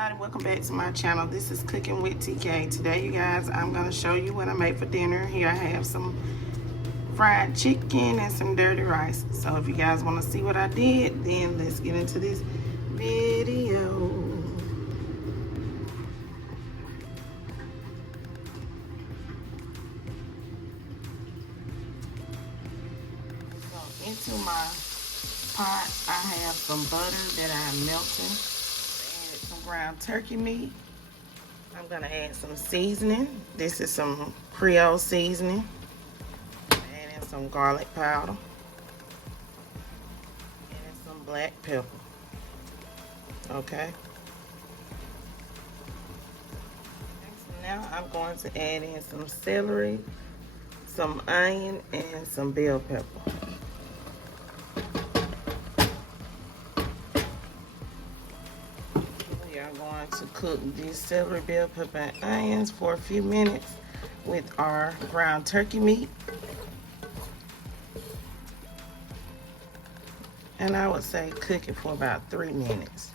Everybody, welcome back to my channel. This is Cooking with TK. Today, you guys, I'm going to show you what I made for dinner. Here I have some fried chicken and some dirty rice. So if you guys want to see what I did, then let's get into this video. So into my pot, I have some butter that I'm melting. Added some ground turkey meat. I'm gonna add some seasoning. This is some Creole seasoning. Adding some garlic powder. Adding some black pepper. Okay. So now I'm going to add in some celery, some onion, and some bell pepper. I'm going to cook these celery, bell pepper, and onions for a few minutes with our ground turkey meat. And I would say cook it for about 3 minutes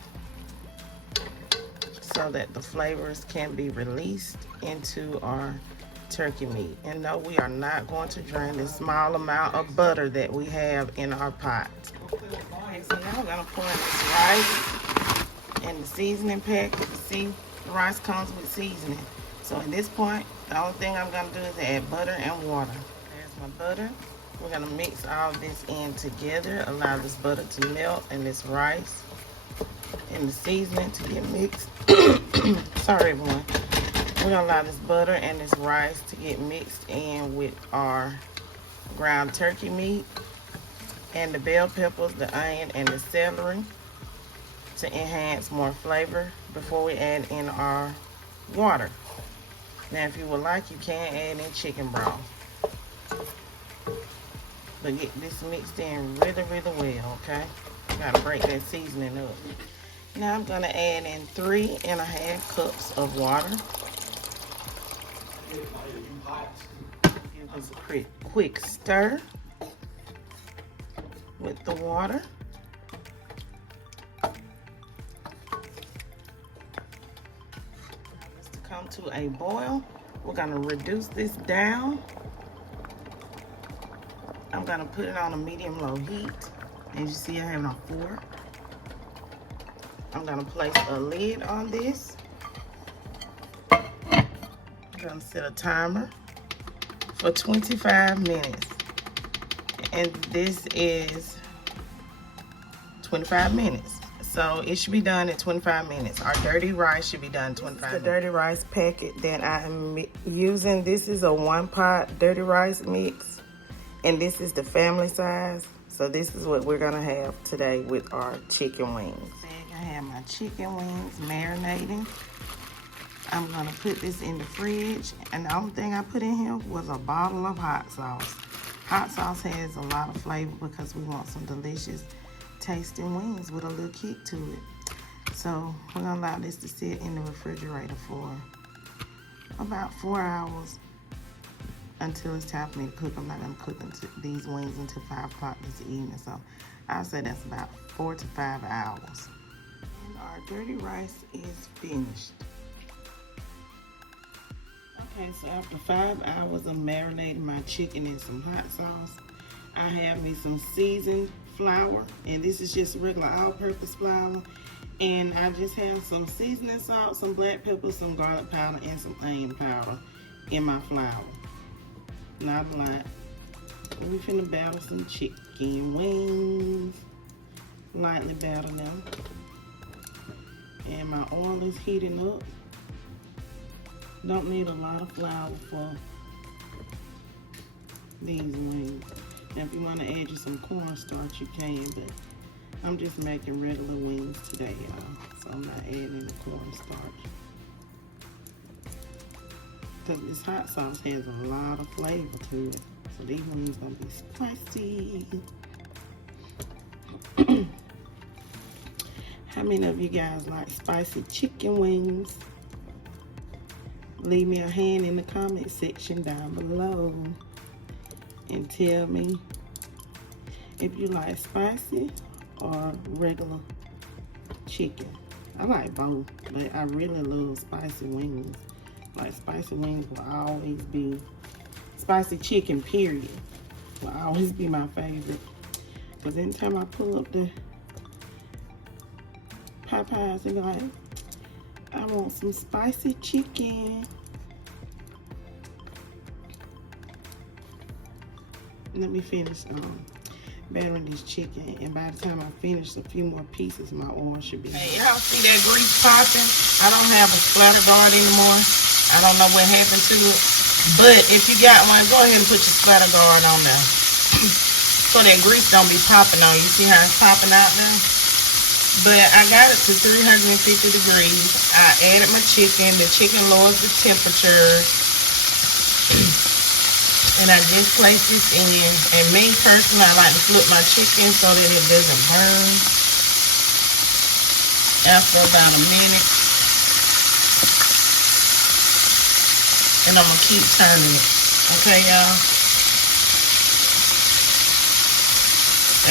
so that the flavors can be released into our turkey meat. And no, we are not going to drain the small amount of butter that we have in our pot. Okay, so now we're going to pour in this rice and the seasoning packet. See, the rice comes with seasoning. So at this point, the only thing I'm going to do is add butter and water. There's my butter. We're going to mix all this in together. Allow this butter to melt and this rice and the seasoning to get mixed. Sorry, everyone. We're going to allow this butter and this rice to get mixed in with our ground turkey meat and the bell peppers, the onion, and the celery, to enhance more flavor before we add in our water. Now, if you would like, you can add in chicken broth. But get this mixed in really, really well, okay? Gotta break that seasoning up. Now I'm gonna add in 3½ cups of water. Give this a quick stir with the water. Come to a boil. We're gonna reduce this down. I'm gonna put it on a medium-low heat. As you see, I have it on 4. I'm gonna place a lid on this. I'm gonna set a timer for 25 minutes. And this is 25 minutes. So it should be done in 25 minutes. Our dirty rice should be done in 25 minutes. The dirty rice packet that I'm using, this is a 1-pot dirty rice mix. And this is the family size. So this is what we're gonna have today with our chicken wings. I have my chicken wings marinating. I'm gonna put this in the fridge. And the only thing I put in here was a bottle of hot sauce. Hot sauce has a lot of flavor because we want some delicious tasting wings with a little kick to it. So we're gonna allow this to sit in the refrigerator for about 4 hours until it's time for me to cook. I'm not gonna cook these wings until 5 o'clock this evening. So I'll say that's about 4 to 5 hours. And our dirty rice is finished. Okay, so after 5 hours of marinating my chicken in some hot sauce, I have me some seasoned flour, and this is just regular all-purpose flour, and I just have some seasoning salt, some black pepper, some garlic powder, and some onion powder in my flour. Not a lot. We're finna batter some chicken wings. Lightly batter them. And my oil is heating up. Don't need a lot of flour for these wings. Now, if you want to add you some cornstarch, you can, but I'm just making regular wings today, y'all. So I'm not adding the cornstarch. Because this hot sauce has a lot of flavor to it. So these wings gonna be spicy. How many of you guys like spicy chicken wings? Leave me a hand in the comment section down below and tell me if you like spicy or regular chicken. I like both, but I really love spicy wings. Like, spicy wings will always be, spicy chicken, period, will always be my favorite. Because anytime I pull up the Popeyes, they be like, I want some spicy chicken. Let me finish battering this chicken, and by the time I finish a few more pieces, my oil should be. Hey, y'all see that grease popping? I don't have a splatter guard anymore. I don't know what happened to it, but if you got one, go ahead and put your splatter guard on there so that grease don't be popping on you. See how it's popping out now? But I got it to 350 degrees. I added my chicken. The chicken lowers the temperature. And I just placed this in. And me personally, I like to flip my chicken so that it doesn't burn. After about a minute. And I'm going to keep turning it. Okay, y'all?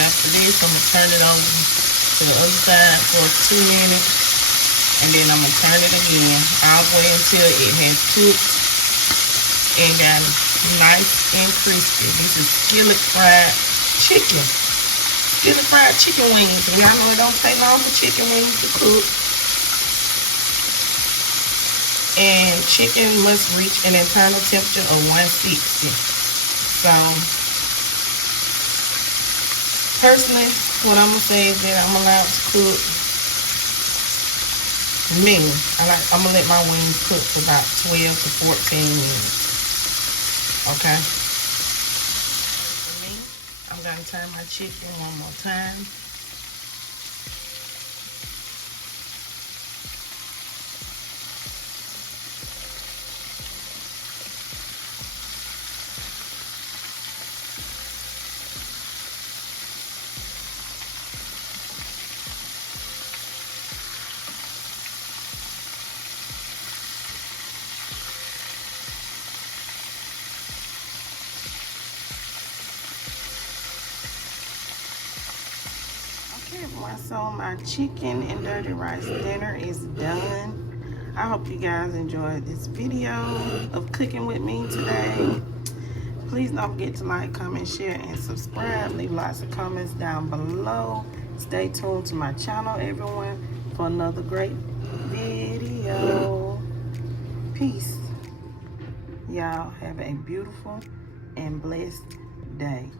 After this, I'm going to turn it over to the other side for 2 minutes. And then I'm going to turn it again all the way until it has cooked and got nice and crispy. This is skillet fried chicken. Skillet fried chicken wings. And y'all know it don't take long for chicken wings to cook. And chicken must reach an internal temperature of 160. So, personally, what I'm gonna say is that I'm allowed to cook I'm gonna let my wings cook for about 12 to 14 minutes. Okay. I'm gonna turn my chicken one more time. So my chicken and dirty rice dinner is done. I hope you guys enjoyed this video of cooking with me today. Please don't forget to like, comment, share, and subscribe. Leave lots of comments down below. Stay tuned to my channel, everyone, for another great video. Peace. Y'all have a beautiful and blessed day.